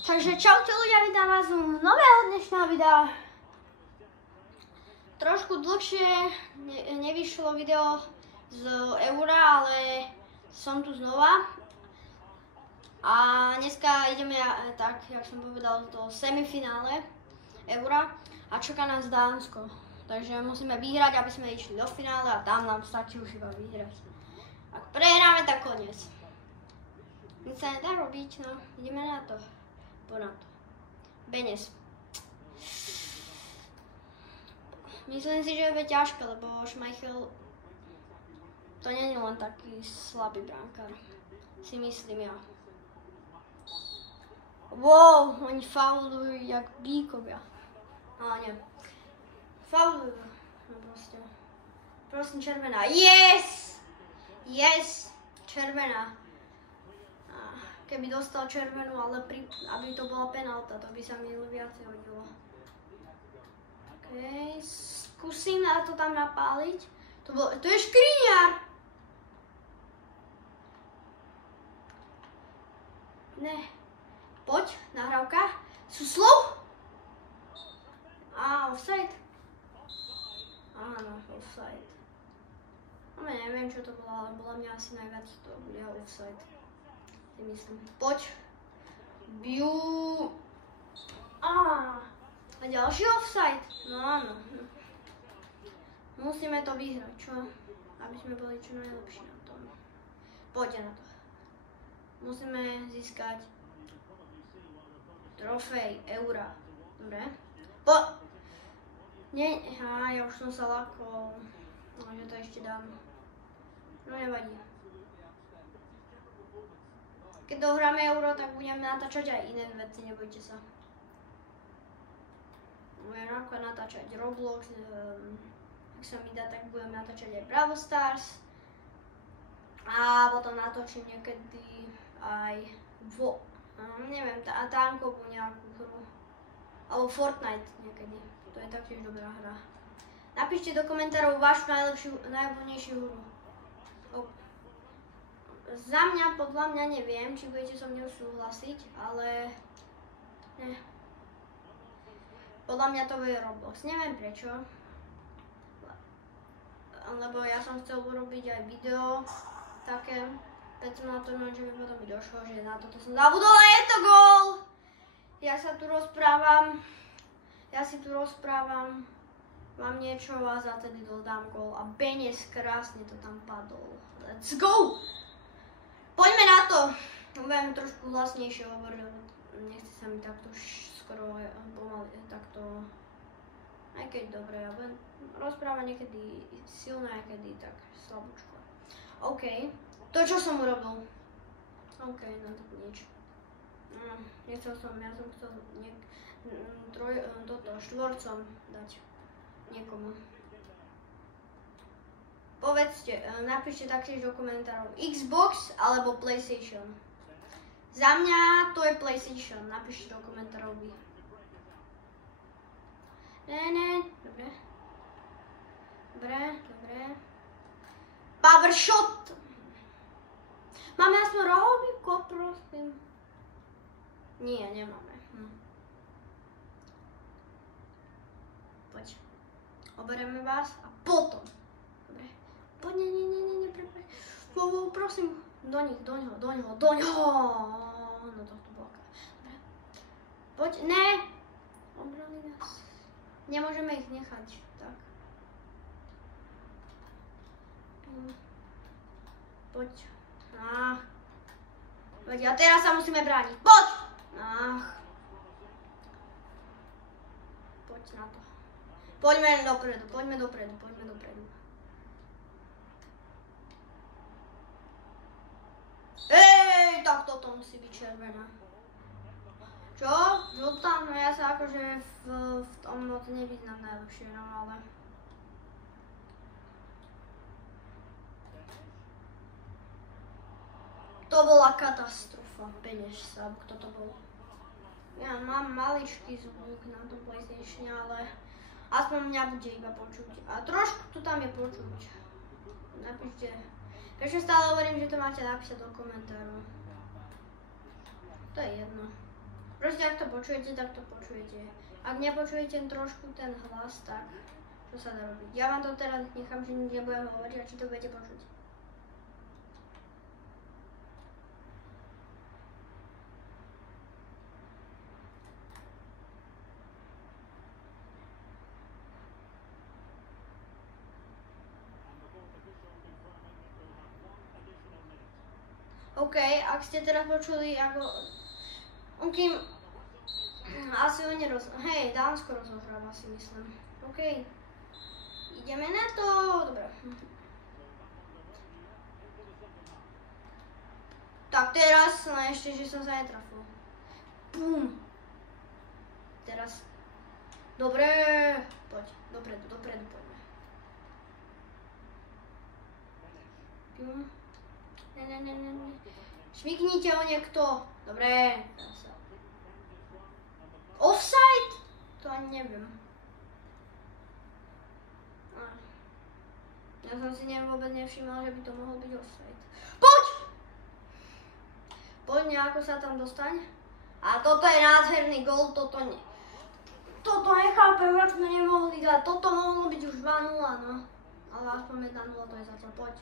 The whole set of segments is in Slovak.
Takže čaute ľudia, vítam vás u nového dnešného videa. Trošku dlhšie nevyšlo video z Eura, ale som tu znova. A dneska ideme, tak jak som povedal, do semifinále Eura a čaká nás Dánsko. Takže musíme vyhrať, aby sme išli do finále a tam nám stačí už iba vyhrať. Ak prehráme, tak koniec. Nic sa nedá robiť, no, ideme na to. Na to. Benes. Myslím si, že je ťažké, lebo Schmeichel to nie je len taký slabý brankár. Si myslím ja. Wow, oni faulujú jak bíkovia. Ale nie. Faulujú. No proste. Prosím, červená. Yes! Yes! Červená. Keby dostal červenú, ale aby to bola penálta, to by sa mi viacej hodilo. OK, skúsim na to tam napáliť. To je Škriňar! Ne. Poď, nahrávka. Suslov? Offside. Áno, offside. Neviem, čo to bolo, ale bola mňa asi najviac to bude offside. Myslím. Poď. Biu. A ďalší offside. No áno. Musíme to vyhrať, čo? Aby sme boli čo najlepší na tom. Poďte na to. Musíme získať trofej Eura. Dobre. Nie, ja už som sa lakol. Takže to ešte dám. No nevadí. Keď dohráme Euro, tak budem natáčať aj iné veci, nebojte sa. Budem napríklad natáčať Roblox, ak sa mi dá, tak budem natáčať aj Brawl Stars. A potom natočím niekedy aj neviem, tankovú nejakú hru. Alebo Fortnite niekedy, to je taktiež dobrá hra. Napíšte do komentárov vašu najobľúbenejšiu hru. Za mňa, podľa mňa neviem, či budete so mnou súhlasiť, ale ne. Podľa mňa to bude Roblox, neviem prečo. Lebo ja som chcel urobiť aj video také, tak som na to že by potom mi došlo, že na toto som zabudol a je to gól! Ja si tu rozprávam, mám niečo a za tedy dodám gól a Benes krásne to tam padol. Let's go! Poďme na to! Budem trošku hlasnejšie hovoriť, nechce sa mi takto skoro pomaly, takto, aj keď dobre, ja budem rozprávať niekedy silné, aj kedy tak slabúčko. OK, to čo som urobil. OK, no tak nič. Ja som chcel štvorcom dať niekomu. Povedzte, napíšte taktiež do komentárov Xbox alebo PlayStation. Za mňa to je PlayStation, napíšte do komentárov vy. Ne, dobre. Dobre. Power shot! Máme aspoň rohový kop, prosím. Nie, nemáme. Poď. Oberieme vás a potom. Poď, nie, prepáč. Prosím, do ňoho. No to bola. Dobre. Poď, ne! Obrali nás. Nemôžeme ich nechať, tak. Poď. Poď, a teraz sa musíme brániť. Poď! Poď na to. Poďme dopredu. Tak toto musí byť červená. Čo? Žltá? No ja sa akože v tom moc nevyznám najlepšie, no ale... To bola katastrofa, Beneš sa, kto to bol. Ja mám maličký zvuk na tom PlayStation, ale aspoň mňa bude iba počuť. A trošku to tam je počuť. Napíšte. Prečo stále hovorím, že to máte napísať do komentárov? To je jedno. Proste ak to počujete, tak to počujete. Ak nepočujete trošku ten hlas, tak čo sa dá robiť? Ja vám to teraz nechám, že nebudem hovoriť, a či to budete počuť. OK, ak ste teraz počuli, ako... Kým... Asi oni Hej, Dánsko rozohráva, si myslím. OK. Ideme na to. Dobre. Tak teraz, no ešte, že som sa netrafil. Bum. Teraz. Dobre. Poď, dopredu, poďme. Bum. Ne. Šmiknite ho niekto. Dobre. Offside? To ani neviem. Ja som si vôbec nevšimla, že by to mohol byť offside. Poď! Poď nejako sa tam dostaň. A toto je nádherný gól, toto nechápem, jak sme nemohli dať. Toto mohlo byť už 2-0, no. Ale aspoň 1-0 to je zatiaľ. Poď.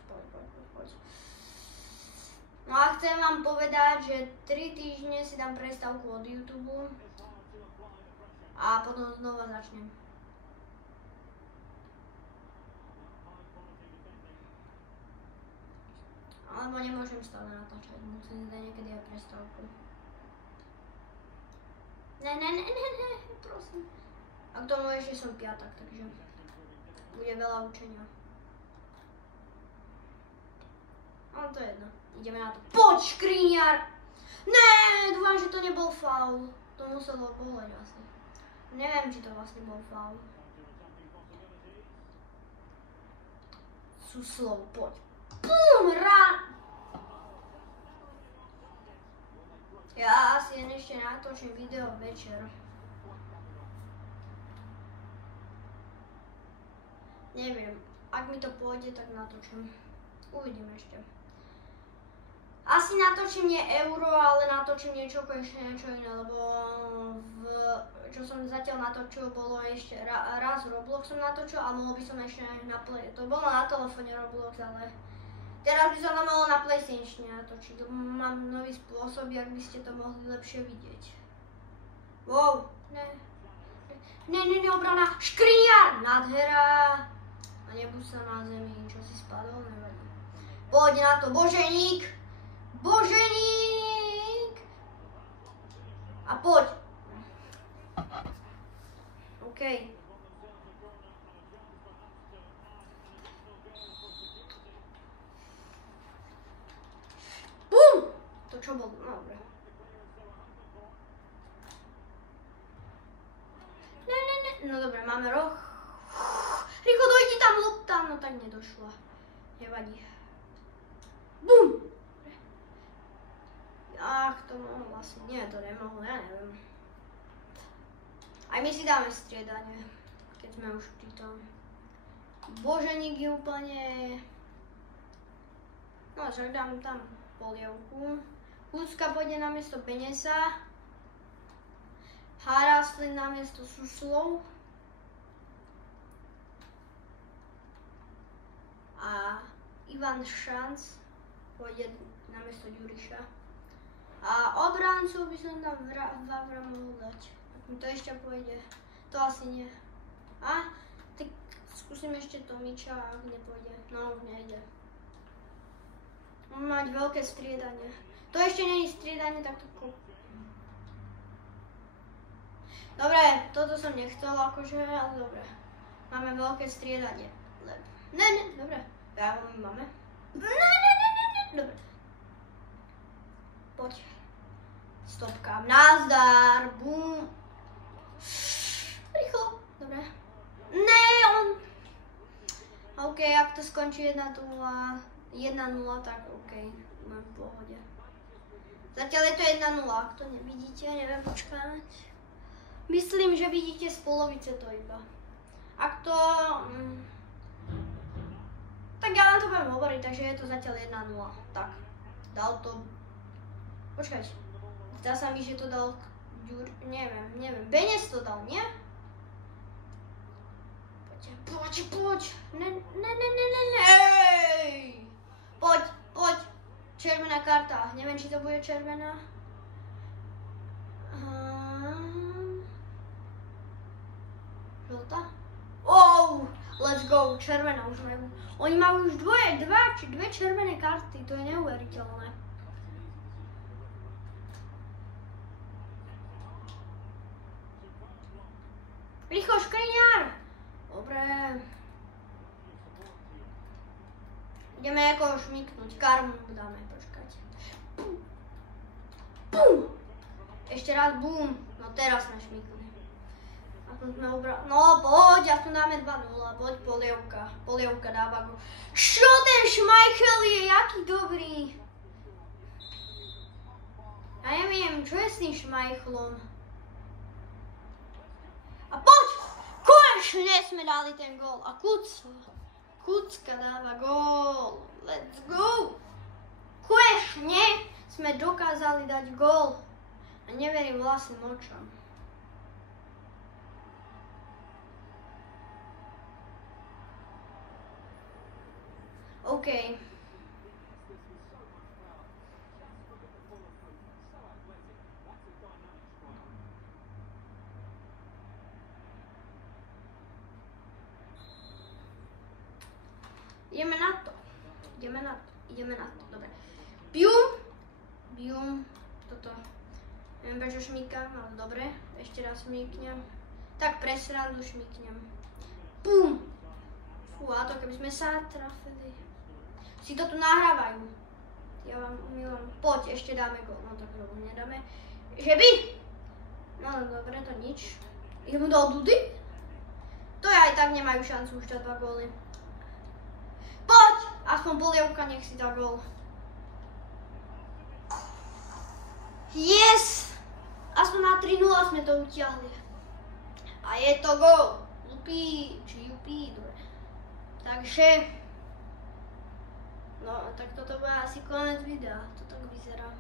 No a chcem vám povedať, že 3 týždne si dám prestávku od YouTube. A potom znova začnem. Alebo nemôžem stále natáčať, musím dať niekedy aj prestávku. Ne, prosím. A k tomu ešte som piatak, takže bude veľa učenia. Ale to je jedno, ideme na to. Poď, Škriňar! Ne, dúfam, že to nebol faul. To muselo boleť asi. Neviem, či to vlastne bol faul. Suslov, poď. Pum, Ja asi ešte natočím video večer. Neviem, ak mi to pôjde, tak natočím. Uvidím ešte. Asi natočím nie euro, ale natočím niečo iné, lebo čo som zatiaľ natočil, bolo ešte raz Roblox som natočil a mohol by som ešte na Play. To bolo na telefóne Roblox, ale teraz by som to mohol na PlayStation natočiť. Mám nový spôsob, jak by ste to mohli lepšie vidieť. Wow, ne, obrana, Škriňar, nádhera. A nebuď sa na zemi, čo si spadol, nevadí. Poď na to, Boženík. A poď. OK. Bum! To čo bolo? No, dobre. Ne. No dobre, máme roh. Rýchlo dojdi tam lopta. No tak nedošla. Nevadí. Bum! Ach, to mohol asi. Nie, to nemohol, ja neviem. Aj my si dáme striedanie, keď sme už pri tom. Boženík je úplne... No, však dám tam polievku. Hucka pôjde na miesto Benesa. Haraslin na miesto Suslov. A Ivan Šanc pôjde na miesto Ďuriša. A obrancu by som tam Vavra mohol dať. Ak mi to ešte pôjde. To asi nie. A? Tak skúsim ešte Tomiča, ak nepôjde. No, nejde. Mám mať veľké striedanie. To ešte nie je striedanie, tak to Dobre, toto som nechcel akože, ale dobre. Máme veľké striedanie. Ne, dobre. Ja máme. Ne. Dobre. Poď. Stopka. Nazdar. Bum. Rýchlo. Dobre. Ne, on. OK, ak to skončí 1-0, tak OK. Mám v pohode. Zatiaľ je to 1-0. Ak to nevidíte, neviem počkať. Myslím, že vidíte z polovice to iba. Ak to... Tak ja vám to budem hovoriť, takže je to zatiaľ 1-0. Tak, dal to... Počkajte. Zdá sa mi, že to dal neviem. Benes to dal, nie? Poď. Ej! Poď. Červená karta. Neviem, či to bude červená. Žltá? Oh, let's go. Červená už majú. Oni majú už dve červené karty. To je neuveriteľné. Rýchlo, Škriňar! Dobre. Ideme ako šmyknúť. Karmu dáme, počkať. Bum! Ešte raz bum. No teraz sme šmykli. No poď, aspoň dáme 2-0. Poď polievka. Polievka dáva go. Čo ten Schmeichel je? Jaký dobrý. Ja neviem, čo je s tým Schmeichelom. A poď! Konečne sme dali ten gól. A Kucka dáva gól. Let's go! Konečne sme dokázali dať gól. A neverím vlastným očom. OK. Ideme na to. Dobre. Bium. Toto. Neviem, prečo šmykam, ale dobre. Ešte raz šmyknem. Tak pre srandu šmyknem. Bum. Fú, a to keby sme sa trafili. Si to tu nahrávajú. Ja vám umývam. Poď, ešte dáme gól. No tak dobu nedáme. Že by? No dobre, to nič. Ideme do Dudy? To aj tak nemajú šancu už 2 góly. Poď! Aspoň polievka, nech si dá gól. Yes! Aspoň na 3-0 sme to utiahli. A je to gól. Jupí, dobre. Takže... No, tak toto bude asi konec videa. To tak vyzerá.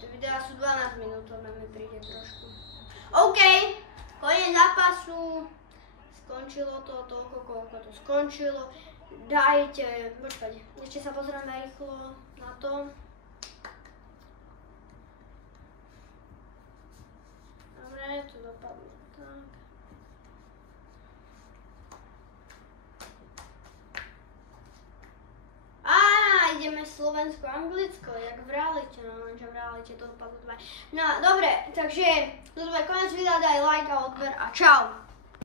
Tie videá sú 12 minútové, mi príde trošku. OK, koniec zápasu. Skončilo to toľko, koľko to skončilo. Dajte, počkať, ešte sa pozrieme rýchlo na to. Dobre, to dopadlo tak. Ideme Slovensko-Anglicko, jak v realite, no lenže v realite to dopadlo 2. No, dobre, takže toto je koniec videa, daj like a odber a čau.